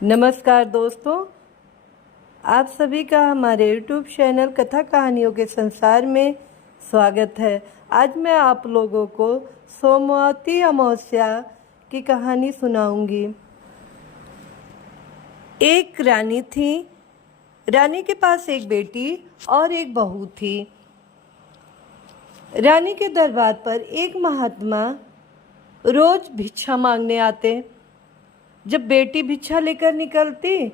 नमस्कार दोस्तों, आप सभी का हमारे YouTube चैनल कथा कहानियों के संसार में स्वागत है। आज मैं आप लोगों को सोमवती अमावस्या की कहानी सुनाऊंगी। एक रानी थी। रानी के पास एक बेटी और एक बहू थी। रानी के दरबार पर एक महात्मा रोज भिक्षा मांगने आते। जब बेटी भिक्षा लेकर निकलती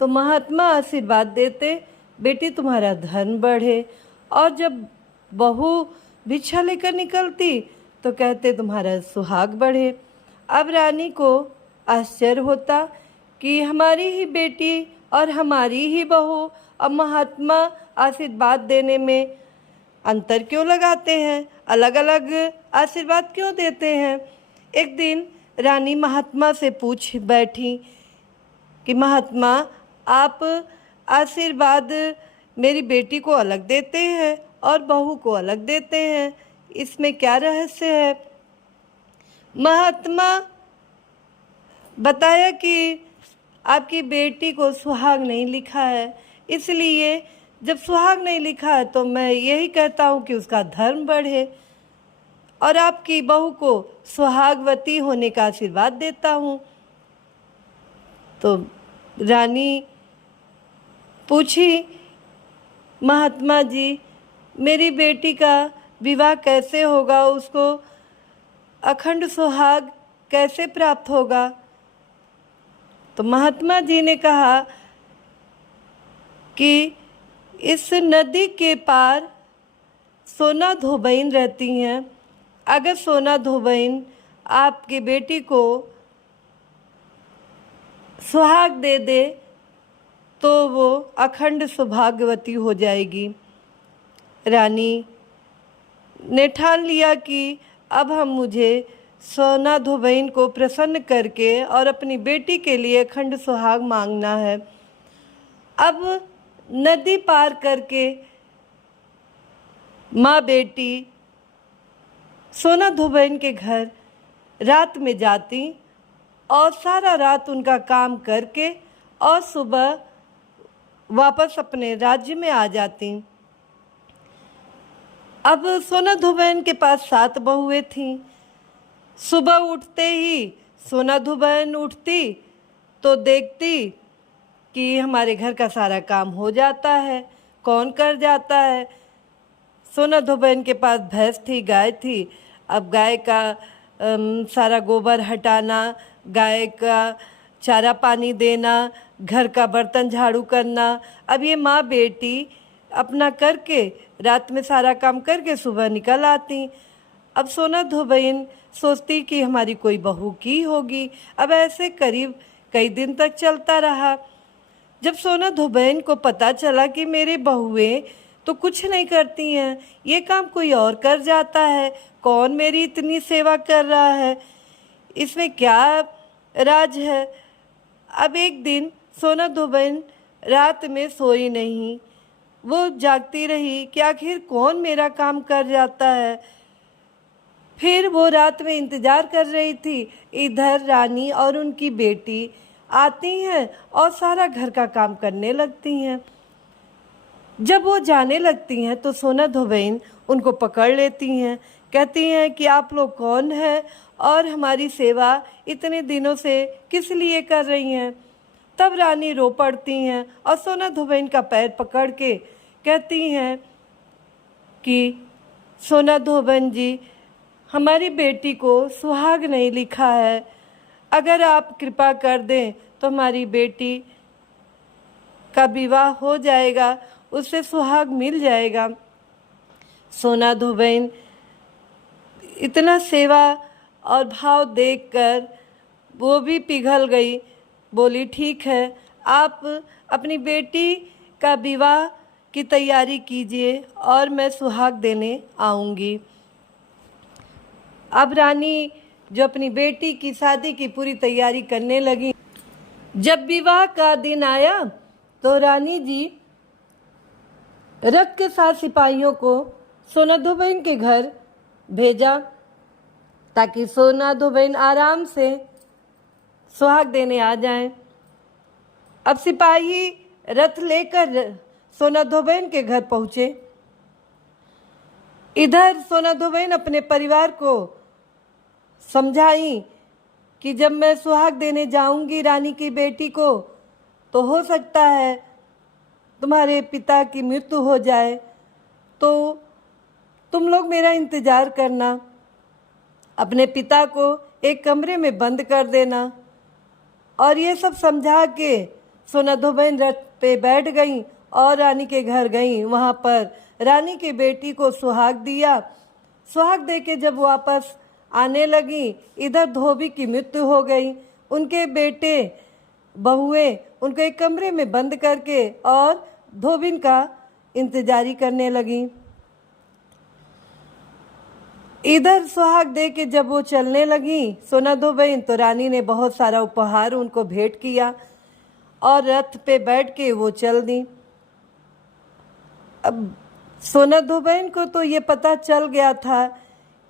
तो महात्मा आशीर्वाद देते, बेटी तुम्हारा धन बढ़े। और जब बहू भिक्षा लेकर निकलती तो कहते तुम्हारा सुहाग बढ़े। अब रानी को आश्चर्य होता कि हमारी ही बेटी और हमारी ही बहू, अब महात्मा आशीर्वाद देने में अंतर क्यों लगाते हैं, अलग अलग आशीर्वाद क्यों देते हैं। एक दिन रानी महात्मा से पूछ बैठी कि महात्मा, आप आशीर्वाद मेरी बेटी को अलग देते हैं और बहू को अलग देते हैं, इसमें क्या रहस्य है। महात्मा बताया कि आपकी बेटी को सुहाग नहीं लिखा है, इसलिए जब सुहाग नहीं लिखा है तो मैं यही कहता हूँ कि उसका धर्म बढ़े और आपकी बहू को सुहागवती होने का आशीर्वाद देता हूँ। तो रानी पूछी, महात्मा जी, मेरी बेटी का विवाह कैसे होगा, उसको अखंड सुहाग कैसे प्राप्त होगा। तो महात्मा जी ने कहा कि इस नदी के पार सोना धोबन रहती हैं। अगर सोना धोबन आपकी बेटी को सुहाग दे दे तो वो अखंड सौभाग्यवती हो जाएगी। रानी ने ठान लिया कि अब मुझे सोना धोबन को प्रसन्न करके और अपनी बेटी के लिए अखंड सुहाग मांगना है। अब नदी पार करके माँ बेटी सोना धोबन के घर रात में जाती और सारा रात उनका काम करके और सुबह वापस अपने राज्य में आ जाती। अब सोना धोबन के पास 7 बहुएं थीं। सुबह उठते ही सोना धोबन उठती तो देखती कि हमारे घर का सारा काम हो जाता है। कौन कर जाता है। सोना धोबन के पास भैंस थी, गाय थी। अब गाय का सारा गोबर हटाना, गाय का चारा पानी देना, घर का बर्तन झाड़ू करना, अब ये माँ बेटी अपना करके रात में सारा काम करके सुबह निकल आती। अब सोना धोबन सोचती कि हमारी कोई बहू की होगी। अब ऐसे करीब कई दिन तक चलता रहा। जब सोना धोबन को पता चला कि मेरे बहुएं तो कुछ नहीं करती हैं, ये काम कोई और कर जाता है, कौन मेरी इतनी सेवा कर रहा है, इसमें क्या राज है। अब एक दिन सोना धोबन रात में सोई नहीं। वो जागती रही कि आखिर कौन मेरा काम कर जाता है। फिर वो रात में इंतज़ार कर रही थी। इधर रानी और उनकी बेटी आती हैं और सारा घर का काम करने लगती हैं। जब वो जाने लगती हैं तो सोना धोबन उनको पकड़ लेती हैं। कहती हैं कि आप लोग कौन हैं और हमारी सेवा इतने दिनों से किस लिए कर रही हैं। तब रानी रो पड़ती हैं और सोना धोबन का पैर पकड़ के कहती हैं कि सोना धोबन जी, हमारी बेटी को सुहाग नहीं लिखा है, अगर आप कृपा कर दें तो हमारी बेटी का विवाह हो जाएगा, उससे सुहाग मिल जाएगा। सोना धोबन इतना सेवा और भाव देखकर वो भी पिघल गई। बोली, ठीक है, आप अपनी बेटी का विवाह की तैयारी कीजिए और मैं सुहाग देने आऊँगी। अब रानी जो अपनी बेटी की शादी की पूरी तैयारी करने लगी। जब विवाह का दिन आया तो रानी जी रथ के साथ सिपाहियों को सोना धोबन के घर भेजा ताकि सोना धोबन आराम से सुहाग देने आ जाएं। अब सिपाही रथ लेकर सोनाधो बहन के घर पहुंचे। इधर सोनाधो बहन अपने परिवार को समझाई कि जब मैं सुहाग देने जाऊंगी रानी की बेटी को तो हो सकता है तुम्हारे पिता की मृत्यु हो जाए, तो तुम लोग मेरा इंतज़ार करना, अपने पिता को एक कमरे में बंद कर देना। और ये सब समझा के सोनाधो बहन रथ पे बैठ गई और रानी के घर गई। वहाँ पर रानी की बेटी को सुहाग दिया। सुहाग दे के जब वापस आने लगी, इधर धोबी की मृत्यु हो गई। उनके बेटे बहुएं उनको एक कमरे में बंद करके और धोबिन का इंतजारी करने लगी। इधर सुहाग दे के जब वो चलने लगी सोनाधो बहन, तो रानी ने बहुत सारा उपहार उनको भेंट किया और रथ पे बैठ के वो चल दी। अब सोनाधो बहन को तो ये पता चल गया था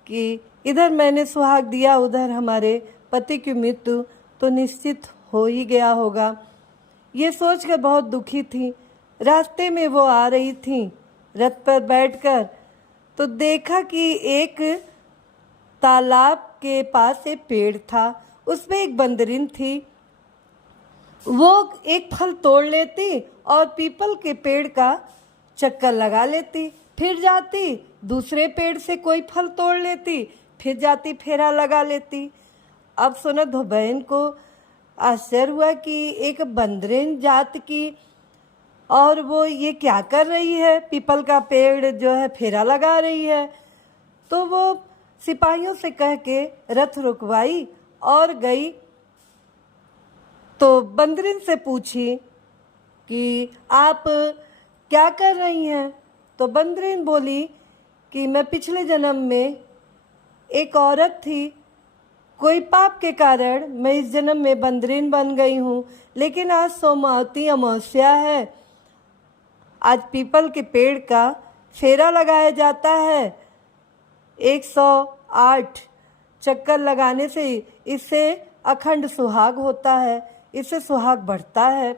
कि इधर मैंने सुहाग दिया, उधर हमारे पति की मृत्यु तो निश्चित हो ही गया होगा। ये सोचकर बहुत दुखी थी। रास्ते में वो आ रही थी रथ पर बैठकर, तो देखा कि एक तालाब के पास एक पेड़ था, उसमें एक बंदरिन थी। वो एक फल तोड़ लेती और पीपल के पेड़ का चक्कर लगा लेती, फिर जाती दूसरे पेड़ से कोई फल तोड़ लेती, फिर जाती फेरा लगा लेती। अब सोनाधो बहन को आश्चर्य हुआ कि एक बंदरिन जात की और वो ये क्या कर रही है, पीपल का पेड़ जो है फेरा लगा रही है। तो वो सिपाहियों से कह के रथ रुकवाई और गई। तो बंदरिन से पूछी कि आप क्या कर रही हैं। तो बंदरिन बोली कि मैं पिछले जन्म में एक औरत थी, कोई पाप के कारण मैं इस जन्म में बंदरिन बन गई हूँ, लेकिन आज सोमवती अमावस्या है, आज पीपल के पेड़ का फेरा लगाया जाता है। 108 चक्कर लगाने से इससे अखंड सुहाग होता है, इससे सुहाग बढ़ता है।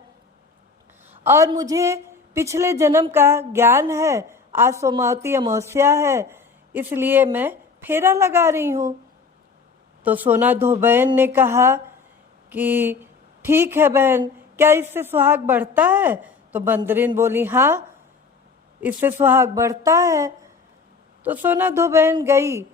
और मुझे पिछले जन्म का ज्ञान है, आज सोमवती अमावस्या है, इसलिए मैं फेरा लगा रही हूँ। तो सोनाधो बहन ने कहा कि ठीक है बहन, क्या इससे सुहाग बढ़ता है। तो बंदरिन बोली हाँ, इससे सुहाग बढ़ता है। तो सोनाधो बहन गई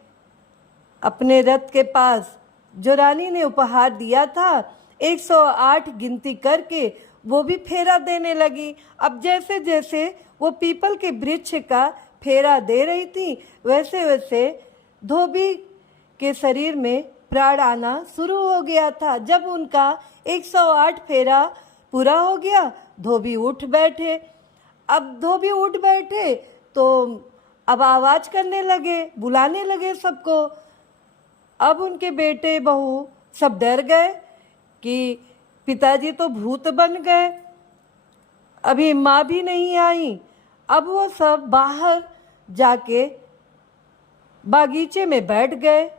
अपने रथ के पास, जो रानी ने उपहार दिया था, 108 गिनती करके वो भी फेरा देने लगी। अब जैसे जैसे वो पीपल के वृक्ष का फेरा दे रही थी, वैसे वैसे धोबी के शरीर में प्राण आना शुरू हो गया था। जब उनका 108 फेरा पूरा हो गया, धोबी उठ बैठे। अब धोबी उठ बैठे तो अब आवाज़ करने लगे, बुलाने लगे सबको। अब उनके बेटे बहू सब डर गए कि पिताजी तो भूत बन गए, अभी माँ भी नहीं आई। अब वो सब बाहर जाके बागीचे में बैठ गए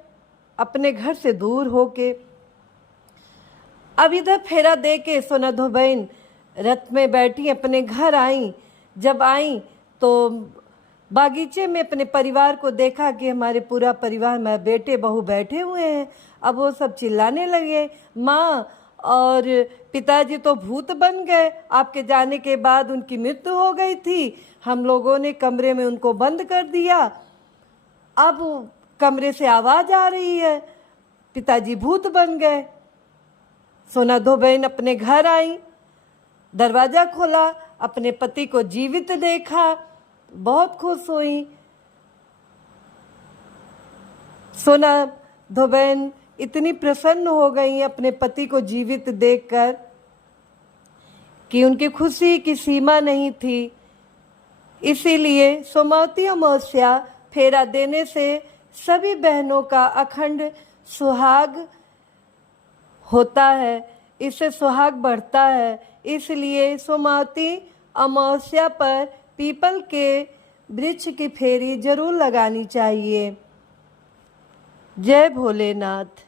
अपने घर से दूर होके। अब इधर फेरा दे के सोनाधो बहन रथ में बैठी अपने घर आई। जब आई तो बागीचे में अपने परिवार को देखा कि हमारे पूरा परिवार में बेटे बहू बैठे हुए हैं। अब वो सब चिल्लाने लगे, माँ और पिताजी तो भूत बन गए, आपके जाने के बाद उनकी मृत्यु हो गई थी, हम लोगों ने कमरे में उनको बंद कर दिया, अब कमरे से आवाज़ आ रही है, पिताजी भूत बन गए। सोनाधो बहन अपने घर आई, दरवाज़ा खोला, अपने पति को जीवित देखा, बहुत खुश हुई। सोनाधो बहन इतनी प्रसन्न हो गई अपने पति को जीवित देखकर कि उनकी खुशी की सीमा नहीं थी। इसीलिए सोमवती अमावस्या फेरा देने से सभी बहनों का अखंड सुहाग होता है, इससे सुहाग बढ़ता है। इसलिए सोमवती अमावस्या पर पीपल के वृक्ष की फेरी जरूर लगानी चाहिए। जय भोलेनाथ।